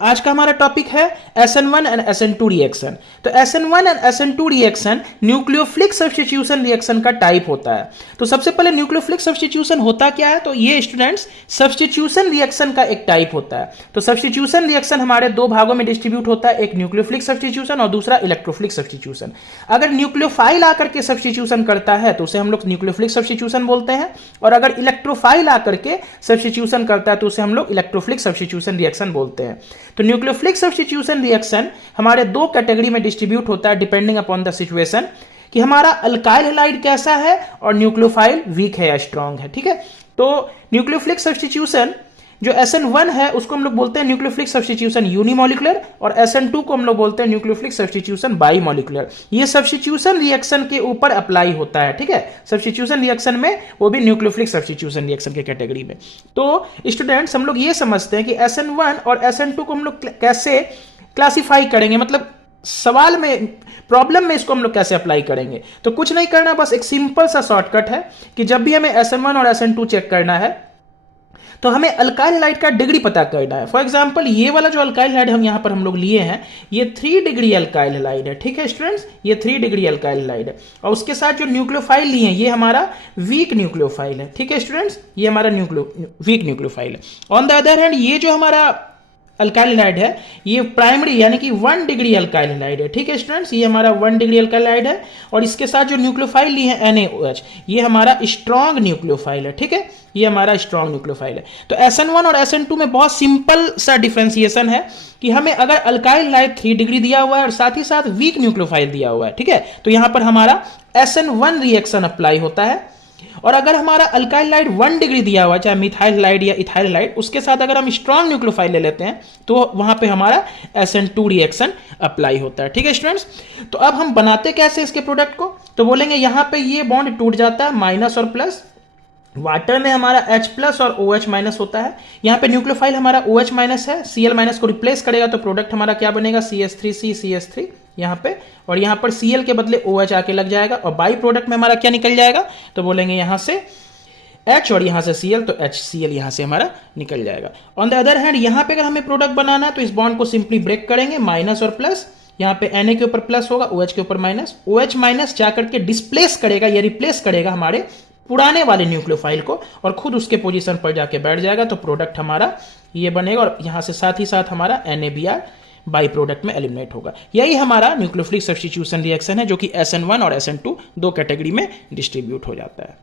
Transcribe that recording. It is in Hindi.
आज का हमारा टॉपिक है SN1 एंड SN2 रिएक्शन। तो SN1 and SN2 reaction nucleophilic substitution reaction का टाइप होता है। तो सबसे पहले न्यूक्लियोफिलिक सब्स्टिट्यूशन होता क्या है, तो ये स्टूडेंट्स सब्स्टिट्यूशन रिएक्शन का एक टाइप होता है। तो सब्स्टिट्यूशन रिएक्शन हमारे दो भागों में डिस्ट्रीब्यूट होता है, एक न्यूक्लियोफिलिक सब्स्टिट्यूशन और दूसरा इलेक्ट्रोफिलिक सब्स्टिट्यूशन। अगर न्यूक्लियोफाइल आकर के सब्स्टिट्यूशन करता है तो उसे हम लोग न्यूक्लियोफिलिक सब्स्टिट्यूशन बोलते हैं, और अगर इलेक्ट्रोफाइल आकर के सब्स्टिट्यूशन करता है तो उसे हम लोग इलेक्ट्रोफिलिक सब्स्टिट्यूशन रिएक्शन बोलते हैं। तो न्यूक्लियोफिलिक सब्स्टिट्यूशन रिएक्शन हमारे दो कैटेगरी में डिस्ट्रीब्यूट होता है डिपेंडिंग अपॉन द सिचुएशन, कि हमारा अल्काइल हैलाइड कैसा है और न्यूक्लियोफाइल वीक है या स्ट्रांग है। ठीक है, तो न्यूक्लियोफिलिक सब्स्टिट्यूशन जो SN1 है उसको हम लोग बोलते हैं न्यूक्लियोफिलिक सब्स्टिट्यूशन यूनिमोलिकुलर, और SN2 को हम लोग बोलते हैं न्यूक्लियोफिलिक सब्स्टिट्यूशन बाईमोलिकुलर। ये सब्स्टिट्यूशन रिएक्शन के ऊपर अप्लाई होता है। ठीक है, सब्स्टिट्यूशन रिएक्शन में, वो भी न्यूक्लियोफिलिक सब्स्टिट्यूशन रिएक्शन के कैटेगरी में। तो स्टूडेंट्स हम लोग ये समझते हैं कि SN1 और SN2 को हम लोग कैसे क्लासिफाई करेंगे, मतलब सवाल में, प्रॉब्लम में इसको हम लोग कैसे अप्लाई करेंगे। तो कुछ नहीं करना, बस एक सिंपल सा शॉर्टकट है कि जब भी हमें SN1 और SN2 चेक करना है तो हमें अल्काइल हैलाइड का डिग्री पता करना है। फॉर एग्जांपल ये वाला जो अल्काइल हैलाइड हम यहां पर हम लोग लिए हैं, ये 3 डिग्री अल्काइल हैलाइड है। ठीक है स्टूडेंट्स, ये 3 डिग्री अल्काइल हैलाइड है, और उसके साथ जो न्यूक्लियोफाइल लिए हैं ये हमारा वीक न्यूक्लियोफाइल है। ठीक है स्टूडेंट्स, ये हमारा वीक न्यूक्लियोफाइल है। ऑन द अदर हैंड ये जो हमारा अल्काइल हैलाइड है ये प्राइमरी यानी कि 1 डिग्री अल्काइल हैलाइड है। ठीक है स्टूडेंट्स, ये हमारा 1 डिग्री अल्काइल हैलाइड है, और इसके साथ जो न्यूक्लियोफाइल लिए हैं NaOH, ये हमारा स्ट्रॉन्ग न्यूक्लियोफाइल है। ठीक है, ये हमारा स्ट्रॉन्ग न्यूक्लियोफाइल है। तो SN1 और SN2 में बहुत सिंपल सा डिफरेंशिएशन है कि हमें अगर अल्काइल हैलाइड 3 डिग्री दिया हुआ है और साथ ही साथ वीक न्यूक्लियोफाइल दिया हुआ है, ठीक है, तो यहां पर हमारा SN1 रिएक्शन अप्लाई होता है। और अगर हमारा अल्काइल हैलाइड 1 डिग्री दिया हुआ है, चाहे मिथाइल हैलाइड या इथाइल हैलाइड, उसके साथ अगर हम स्ट्रॉन्ग न्यूक्लियोफाइल ले लेते हैं तो वहां पे हमारा SN2 रिएक्शन अप्लाई होता है। ठीक है स्टूडेंट्स, तो अब हम बनाते कैसे इसके प्रोडक्ट को, तो बोलेंगे यहां पे ये बॉन्ड टूट जाता है, माइनस और प्लस, वाटर में हमारा H प्लस और OH माइनस होता है। यहाँ पे न्यूक्लियोफाइल हमारा OH माइनस है, Cl माइनस को रिप्लेस करेगा तो प्रोडक्ट हमारा क्या बनेगा, CH3CCH3 यहाँ पे, और यहाँ पर Cl के बदले OH आके लग जाएगा, और बाई प्रोडक्ट में हमारा क्या निकल जाएगा, तो बोलेंगे यहाँ से H और यहाँ से Cl, तो HCl यहाँ से हमारा निकल जाएगा। ऑन द अदर हैंड यहाँ पे अगर हमें प्रोडक्ट बनाना है तो इस बॉन्ड को सिंपली ब्रेक करेंगे, माइनस और प्लस, यहाँ पे Na के ऊपर प्लस होगा, OH के ऊपर माइनस, OH माइनस जाकर के डिस्प्लेस करेगा या रिप्लेस करेगा हमारे पुराने वाले न्यूक्लियोफाइल को, और खुद उसके पोजीशन पर जाके बैठ जाएगा, तो प्रोडक्ट हमारा ये बनेगा, और यहाँ से साथ ही साथ हमारा NaBr बाई प्रोडक्ट में एलिमिनेट होगा। यही हमारा न्यूक्लियोफिलिक सब्स्टिट्यूशन रिएक्शन है, जो कि SN1 और SN2 दो कैटेगरी में डिस्ट्रीब्यूट हो जाता है।